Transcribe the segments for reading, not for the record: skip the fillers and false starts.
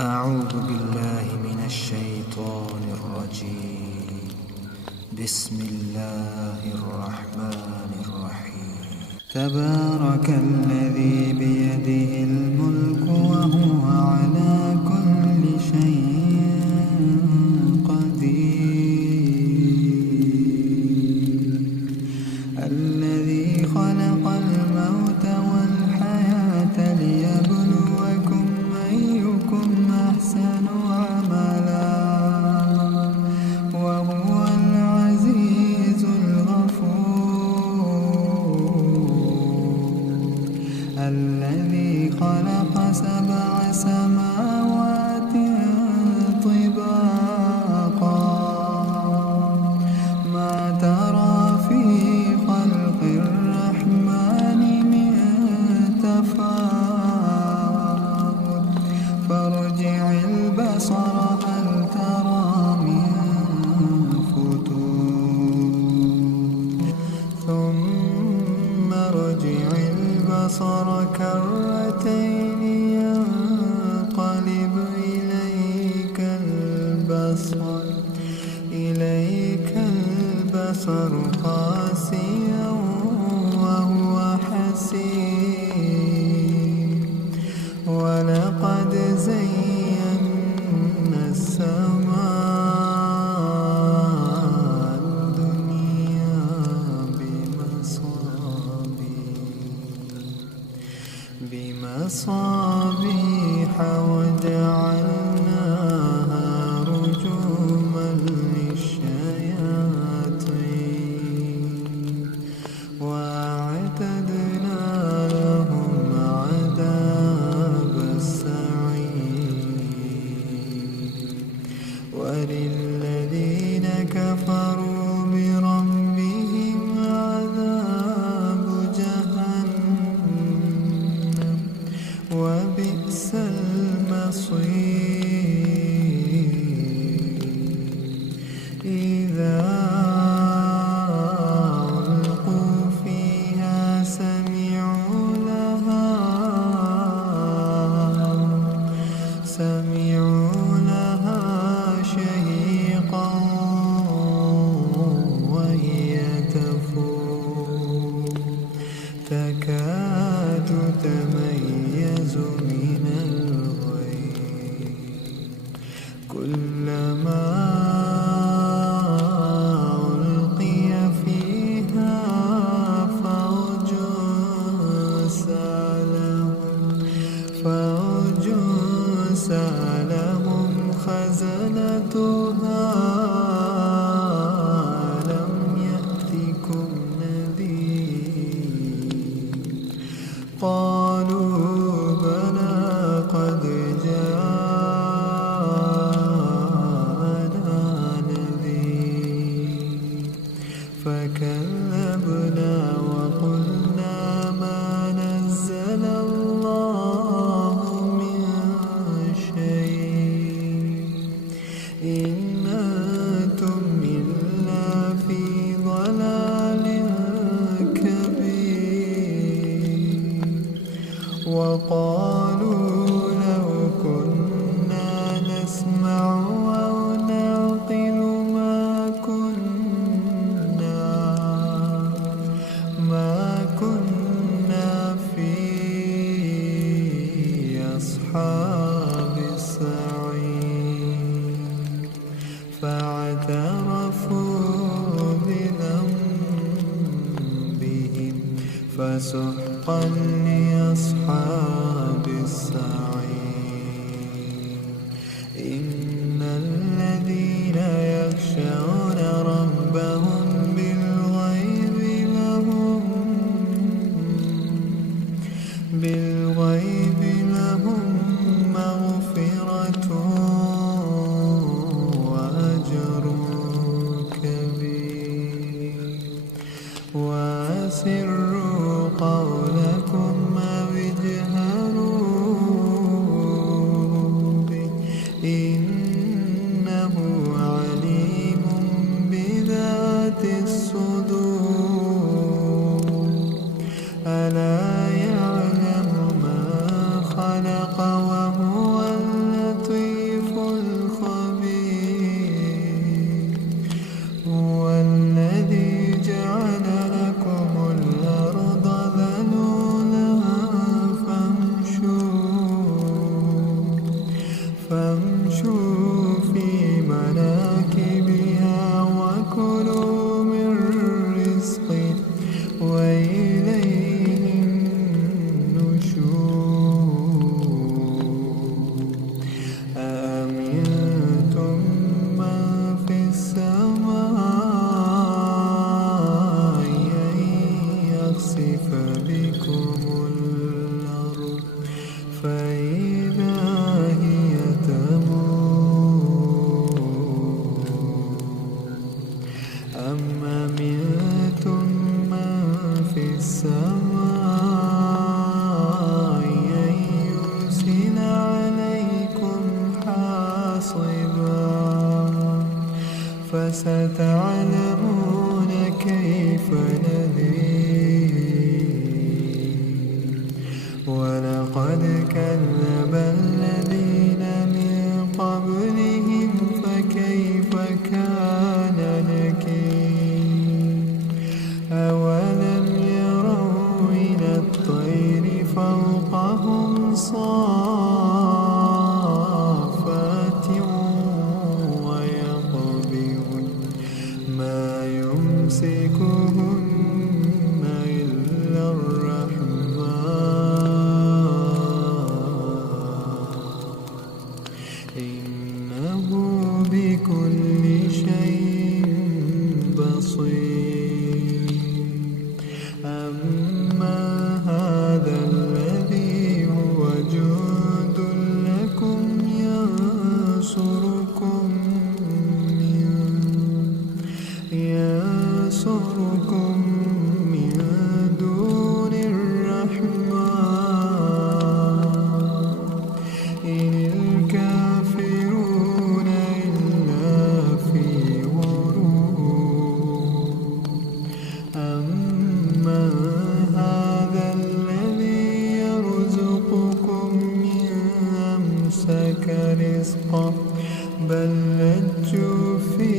أعوذ بالله من الشيطان الرجيم. بسم الله الرحمن الرحيم. تبارك الذي بيده الملك وهو على كل شيء قدير. الذي خلق الموت والحياة ليبلوكم أيكم أحسن عملا وهو العزيز الغفور. الذي خلق 7 سماوات طباقا ما ترى في خلق الرحمن من تفاوت فارجع البصر هل ترى من فتور ثم ارجع البصر كرتين ينقلب إليك البصر خاسئا وهو حسير. ولقد زينا السماء الدنيا بمصابيح وجعلناها رجوما للشياطين وأعتدنا لهم عذاب السعير. وللذين كفروا بربهم عذاب جهنم وبئس المصير. إذا ألقوا فيها سمعوا لها شهيقا وهي تفور تكاد تميز من الغيظ. كلما ألقي فيها فوج سألهم خزنتها ألم يأتكم نذير. قالوا بلى قد جاءنا نذير فكذبنا وقلنا ما نزل الله من شيء إن أنتم إلا في ضلال كبير. وقالوا لو كنا نسمع أو نعقل ما كنا في أصحاب السعير. فاعترفوا بذنبهم فسحقا لأصحاب السعير. إن الذين يخشون ربهم بالغيب لهم مغفرة وأجر كبير. وأسروا قولكم فستعلمون كيف نذير ولقد كذب الذين من قبلهم فكيف كان نكير أولم يروا إلى الطير فوقهم صافات ويقبضن ما يمسكهن إلا الرحمن إنه بكل شيء بصير أما هذا الذي هو جند لكم ينصركم من دون الرحمن إن الكافرون إلا في غرور أما هذا الذي يرزقكم إن أمسك رزقه بل لجوا في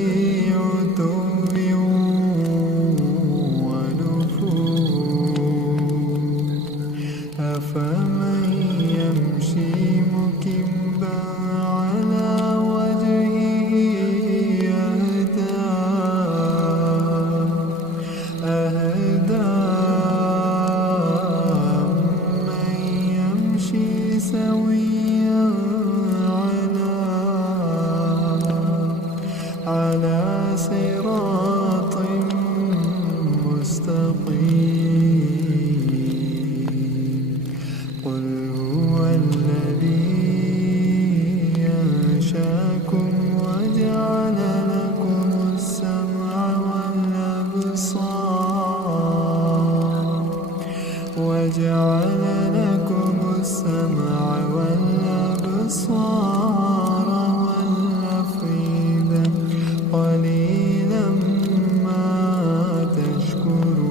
عتو ونفور أفمن يمشي مكبا على وجهه أهدى من يمشي سويا على صراط مستقيم قل هو الذي أنشأكم وجعل لكم السمع والأبصار والأفئدة قليلا ما تشكرون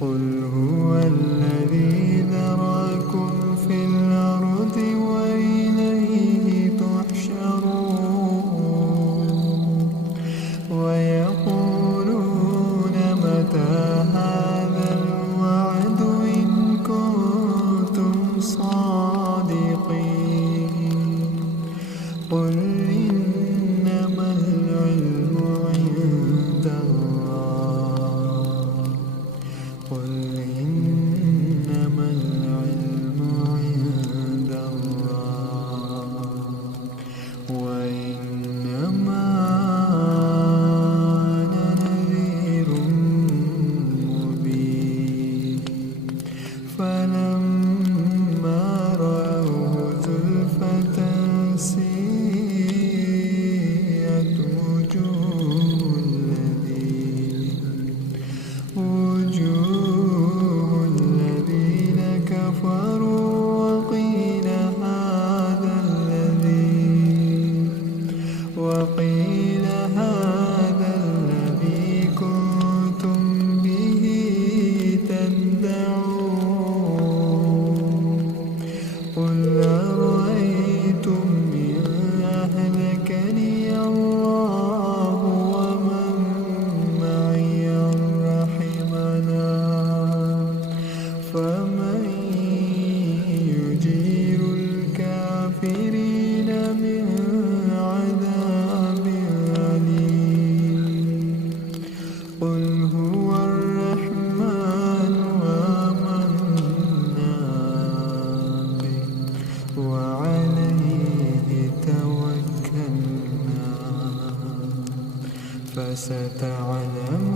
قل هو الذي ذرأكم في الأرض وإليه تحشرون ويقولون متى هذا الوعد إن كنتم صادقين قل إنما العلم عند الله قل إنما العلم عند الله وإنما أنا نذير مبين فلما رأوه زلفة سيئت وجوه الذين كفروا وقيل هذا الذي كنتم به تدعون قل أرأيتم إن أهلكني الله ومن معي رحمنا فمن يجير الكافرين من عذاب أليم قل هو الرحمن آمنا به وعليه توكلنا فستعلمون